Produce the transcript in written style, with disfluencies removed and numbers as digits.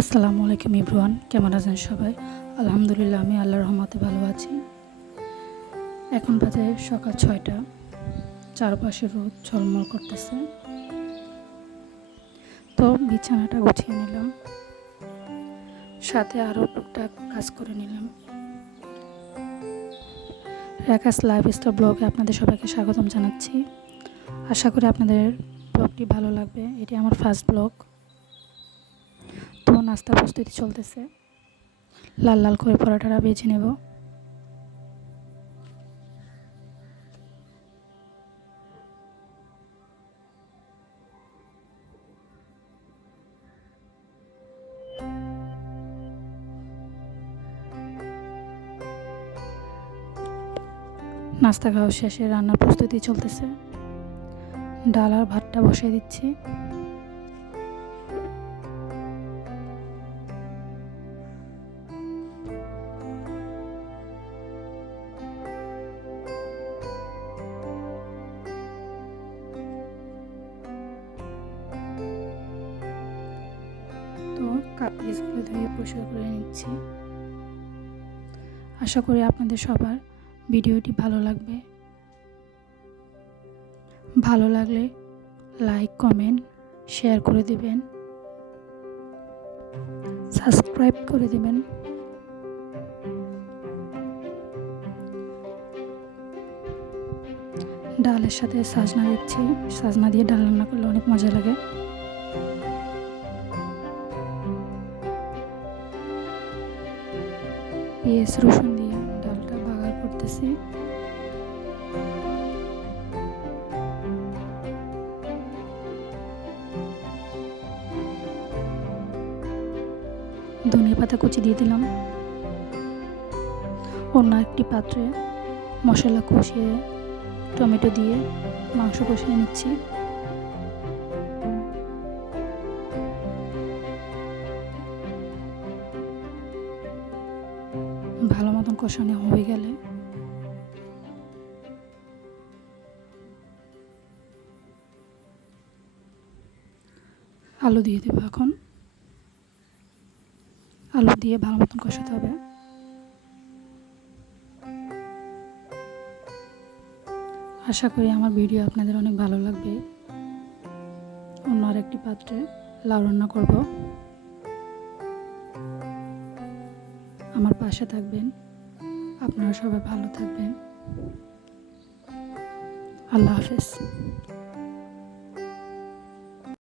আসসালামু আলাইকুম এভরিওয়ান, কেমন আছেন সবাই? আলহামদুলিল্লাহ, আমি আল্লাহর রহমতে ভালো আছি। এখন বাজে সকাল 6টা, চারপাশে রোদ ঝলমল করতেছে। তো বিছানাটা গুছিয়ে নিলাম, সাথে আরও টুকটাক কাজ করে নিলাম। রেখাস লাইফস্টাইল ব্লগে আপনাদের সবাইকে স্বাগতম জানাচ্ছি। আশা করি আপনাদের ব্লগটি ভালো লাগবে। এটি আমার ফার্স্ট ব্লগ। তো নাস্তা প্রস্তুতি চলতেছে, লাল লাল করে পরোটাটা বেছে নেব। নাস্তা খাওয়া শেষে রান্নার প্রস্তুতি চলতেছে। ডাল আর ভাতটা বসিয়ে দিচ্ছি। তো কাপ পিসগুলো ধুয়ে পরিষ্কার করে নিচ্ছি। আশা করি আপনাদের সবার ভিডিওটি ভালো লাগবে। ভালো লাগলে লাইক, কমেন্ট, শেয়ার করে দিবেন, সাবস্ক্রাইব করে দিবেন। ডালের সাথে সাজনা দিচ্ছি। সাজনা দিয়ে ডাল রান্না করলে অনেক মজা লাগে। পেঁয়াজ রসুন দিয়ে ডালটা বাগার করতেছি। ধনিয়া পাতা কুচি দিয়ে দিলাম। অন্য একটি পাত্রে মশলা কষিয়ে টমেটো দিয়ে মাংস কষিয়ে নিচ্ছি। ভালো মতন কষানো হয়ে গেলে আলু দিয়ে দেবো। এখন আলু দিয়ে ভালো মতন কষাতে হবে। আশা করি আমার ভিডিও আপনাদের অনেক ভালো লাগবে। অন্য আরেকটি পাত্রে লাউ রান্না করব। আমার পাশে থাকবেন। আপনারা সবাই ভালো থাকবেন। আল্লাহ হাফেজ।